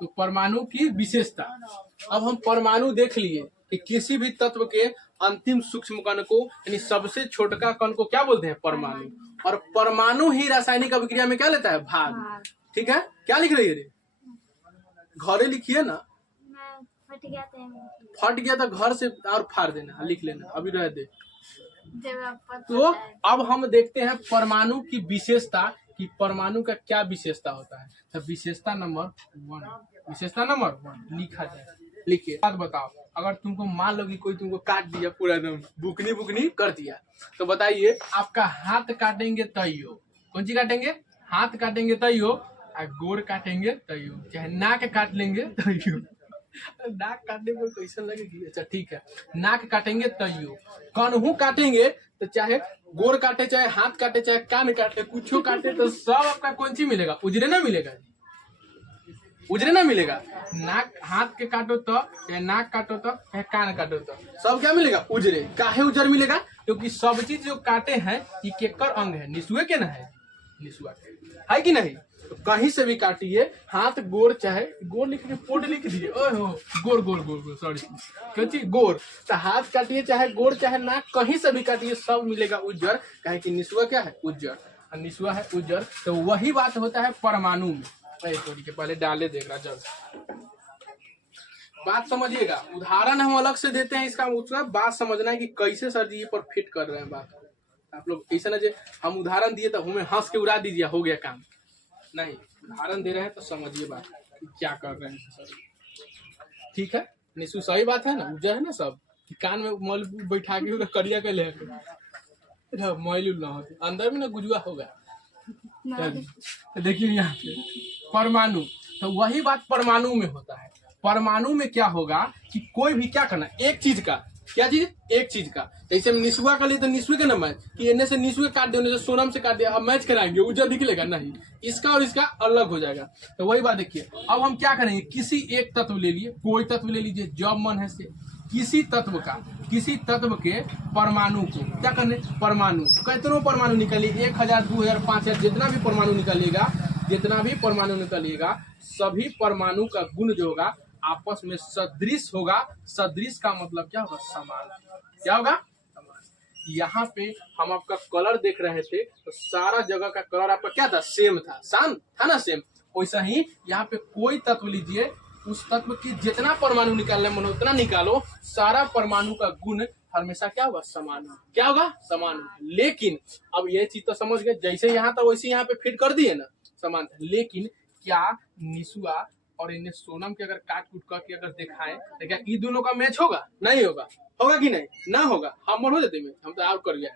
तो परमाणु की विशेषता। अब हम परमाणु देख लिए कि किसी भी तत्व के अंतिम सूक्ष्म कण को यानी सबसे छोटका कण को क्या बोलते हैं, परमाणु। और परमाणु ही रासायनिक अभिक्रिया में क्या लेता है, भाग। ठीक है, क्या लिख रही है रे, घरे लिखिए ना, फट गया तो घर से और फाड़ देना, लिख लेना, अभी रह दे। तो अब हम देखते हैं परमाणु की विशेषता कि परमाणु का क्या विशेषता होता है। तो विशेषता नंबर 1 लिखा जाए, लिखिए। बात बताओ, अगर तुमको मान लो कि कोई तुमको काट दिया, पूरा एकदम बुकनी बुकनी कर दिया, तो बताइए आपका हाथ काटेंगे तैयो, कौन सी काटेंगे, हाथ काटेंगे तैयो, गोड़ काटेंगे तैयो, चाहे नाक काट लेंगे तैयो। नाक काटने पर कैसा लगेगी, अच्छा ठीक है, नाक काटेंगे तैयो, कन्हू काटेंगे तो चाहे गोड़ काटे, चाहे हाथ काटे, चाहे कान काटे, कुछ काटे, तो सब आपका कौन सी मिलेगा, उजरे ना मिलेगा, उजरे ना मिलेगा। नाक हाथ के काटो तो, चाहे नाक काटो तो, चाहे कान काटो तो, सब क्या मिलेगा, उजरे। काहे उजर मिलेगा, क्योंकि सब चीज जो काटे हैं ये केकर अंग है, निसुए के ना है, निसुआ के है कि नहीं। तो कहीं से भी काटिए, हाथ गोड़, चाहे गोड़ लिख के पोट लिख दिए, ओहो गोड़ गोड़ गोड़ गोड़, सॉरी क्योंकि गोड़, तो हाथ काटिए, चाहे गोड़, चाहे नाक, कहीं से भी काटिए, सब मिलेगा उज्जर। कहे कि निसुआ क्या है, उज्जर, और निसुआ है उज्जर। तो वही बात होता है परमाणु में। के पहले डाले देगा जल, बात समझिएगा। उदाहरण हम अलग से देते हैं, इसका उसका बात समझना है कि कैसे सर जी पर फिट कर रहे हैं बात। आप लोग ऐसा ना जो हम उदाहरण दिए तो हमें हंस के उड़ा दीजिए, हो गया काम, नहीं, उदाहरण दे रहे हैं तो समझिए बात क्या कर रहे हैं सर। ठीक है, निशु सही बात है ना, उज्जर है ना, सब कान में मल बैठा के करिया के ले मैल ना हो, अंदर में ना गुजुआ होगा। देखिए यहाँ पे परमाणु, तो वही बात परमाणु में होता है। परमाणु में क्या होगा कि कोई भी क्या करना, एक चीज का, क्या चीज, एक चीज का। जैसे निसुआ का लिए तो निसुए का ना मैच, कि इन्हें से निसुए काट दे, से सोनम से काट दिया, अब मैच कराएंगे, उज्जर निकलेगा नहीं, इसका और इसका अलग हो जाएगा। तो वही बात देखिए, अब हम क्या करेंगे, किसी एक तत्व ले लिए, कोई तत्व ले लीजिए, जब मन है से, किसी तत्व का, किसी तत्व के परमाणु को क्या करने, परमाणु, कितनों परमाणु निकालिए, 1000, 2000, 5000, जितना भी परमाणु निकालिएगा, जितना भी परमाणु निकालिएगा, सभी परमाणु का गुण जो होगा आपस में सदृश होगा। सदृश का मतलब क्या होगा, समान। क्या होगा, समान। यहाँ पे हम आपका कलर देख रहे थे, तो सारा जगह का कलर आपका क्या था, सेम था, सान था ना, सेम। वैसा ही यहाँ पे कोई तत्व लीजिए, उस तत्व की जितना परमाणु निकालने मन उतना निकालो, सारा परमाणु का गुण हमेशा क्या होगा, समान होगा। क्या होगा, समान। लेकिन अब ये चीज तो समझ गए, जैसे यहाँ था वैसे यहाँ पे फिट कर दिए ना, समान था। लेकिन क्या निसुआ और इन्हें सोनम के अगर काट कूट करके अगर दिखाए तो क्या ये दोनों का मैच होगा, नहीं होगा, होगा कि नहीं, ना होगा। हमर हो जाते मैच, हम तो और कर गया,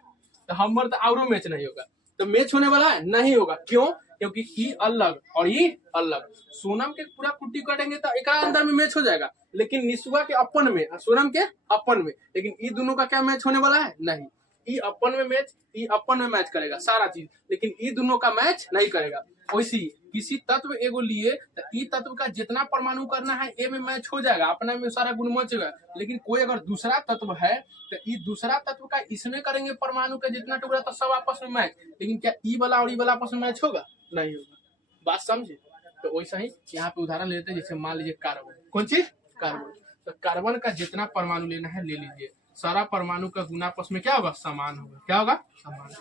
तो हमर तो और मैच नहीं होगा। तो मैच होने वाला है, नहीं होगा। क्यों, क्योंकि ई अलग और ई अलग। सोनम के पूरा कुट्टी काटेंगे तो एक अंदर में मैच हो जाएगा, लेकिन निसुआ के अपन में, सोनम के अपन में। लेकिन ई दोनों का क्या मैच होने वाला है, नहीं। ई अपन में मैच, ई अपन में मैच करेगा सारा चीज, लेकिन ई दोनों का मैच नहीं करेगा। वैसी किसी तत्व एगो लिए तो ई तत्व का जितना परमाणु करना है ए में मैच हो जाएगा, अपना में सारा गुण मैच होगा। लेकिन कोई अगर दूसरा तत्व है तो ई दूसरा तत्व का इसमें करेंगे परमाणु का जितना टुकड़ा, तो सब आपस में मैच। लेकिन क्या ई वाला और ई वाला आपस में मैच होगा, नहीं होगा। बात समझे। तो वैसा ही यहाँ पे उदाहरण लेते हैं, जैसे मान लीजिए कार्बन, कौन चीज, कार्बन। तो कार्बन का जितना परमाणु लेना है ले लीजिए, सारा परमाणु का गुण आपस में क्या होगा, समान होगा। क्या होगा, समान।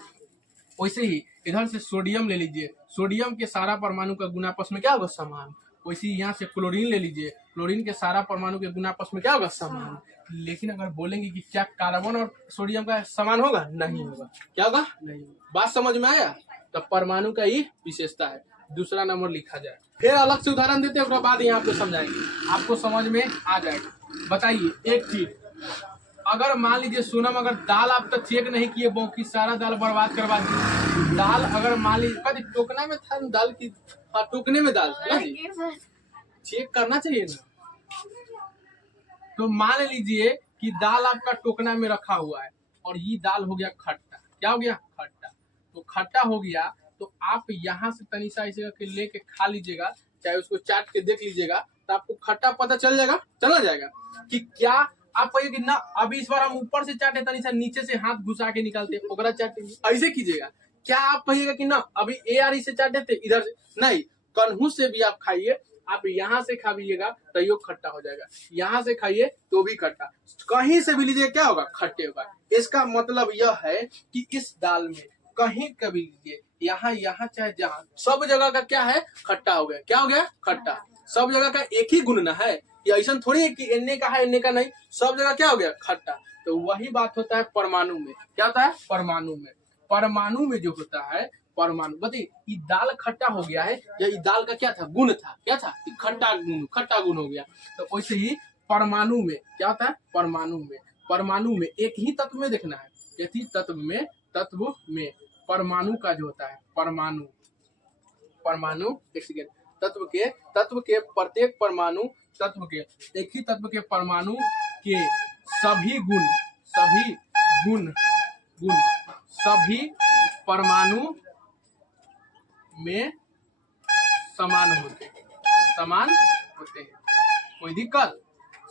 वैसे ही इधर से सोडियम ले लीजिए, सोडियम के सारा परमाणु का गुण आपस में क्या होगा, समान। वैसे ही यहाँ से क्लोरीन ले लीजिए, क्लोरीन के सारा परमाणु के गुण आपस में क्या होगा, समान। लेकिन अगर बोलेंगे कि क्या कार्बन और सोडियम का समान होगा, नहीं होगा। क्या होगा, नहीं होगा। बात समझ में आया। तो परमाणु का ही विशेषता है। दूसरा नंबर लिखा जाए, फिर अलग से उदाहरण देते हैं, उसके बाद यहाँ पे समझाएंगे, आपको समझ में आ जाएगा। बताइए एक चीज, अगर मान लीजिए सोनम अगर दाल आप तो चेक नहीं किए, बाकी सारा दाल बर्बाद करवा दी। दाल अगर मान लीजिए टोकना में था दाल की, हाँ टोकने में दाल था जी, चेक करना चाहिए ना। तो मान लीजिए कि दाल आपका टोकना में रखा हुआ है और ये दाल हो गया खट्टा। क्या हो गया, खट्टा। तो खट्टा हो गया तो आप यहाँ से तनिषा ऐसे करके लेके खा लीजिएगा, चाहे उसको चाट के देख लीजिएगा, तो आपको खट्टा पता चल जाएगा, चला जाएगा कि क्या। आप कहिए कि ना अभी इस बार हम ऊपर से चाटे तनिषा नीचे से हाथ घुसा के निकालते ओकरा चाटेंगे, ऐसे कीजिएगा। क्या आप कहिएगा कि ना अभी ए आर से चाटे थे इधर से, नहीं, कन्हू से भी आप खाइए, आप यहाँ से खाइएगा तो यो खट्टा हो जाएगा, यहाँ से खाइए तो भी खट्टा, कहीं से भी लीजिए क्या होगा, खट्टे होगा। इसका मतलब यह है कि इस दाल में कहीं कभी लीजिए, यहाँ यहाँ चाहे जहाँ, सब जगह का क्या है, खट्टा हो गया। क्या हो गया, खट्टा। सब जगह का एक ही गुण ना है, या ऐसा थोड़ी है कि इन्ने का है इन्ने का नहीं, सब जगह क्या हो गया, खट्टा। तो वही बात होता है परमाणु में। क्या होता है परमाणु में? परमाणु में जो होता है परमाणु, बताइए ये दाल खट्टा हो गया है, या ये दाल का क्या था, गुण था, क्या था, खट्टा गुण हो गया। तो वैसे ही परमाणु में क्या होता है, परमाणु में एक ही तत्व में देखना है, एक ही तत्व में परमाणु का जो होता है परमाणु एक सेकेंड, तत्व के प्रत्येक परमाणु तत्व के, एक ही तत्व के परमाणु के सभी परमाणु में समान होते हैं। कोई दिक्कत,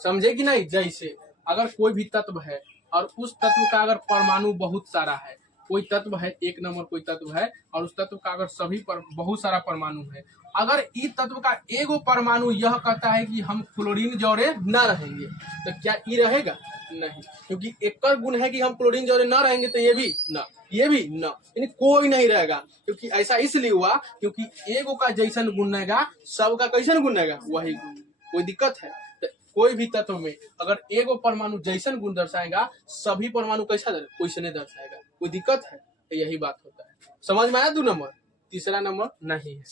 समझे कि नहीं? जैसे अगर कोई भी तत्व है और उस तत्व का अगर परमाणु बहुत सारा है, कोई तत्व है एक नंबर, कोई तत्व है और उस तत्व का अगर सभी पर बहुत सारा परमाणु है, अगर इस तत्व का एगो परमाणु यह कहता है कि हम क्लोरीन जोड़े न रहेंगे, तो क्या ये रहेगा? नहीं, क्योंकि एक गुण है कि हम क्लोरीन जोड़े न रहेंगे, तो ये भी न, यानी कोई नहीं रहेगा। क्योंकि ऐसा इसलिए हुआ क्योंकि एगो का जैसन गुण रहेगा, सबका कैसन गुण रहेगा, वही गुण। कोई दिक्कत है? तो कोई भी तत्व में अगर एगो परमाणु जैसन गुण दर्शाएगा, सभी परमाणु कैसा वैसने दर्शाएगा। कोई दिक्कत है? यही बात होता है। समझ में आया? 2 नंबर। तीसरा नंबर नहीं है।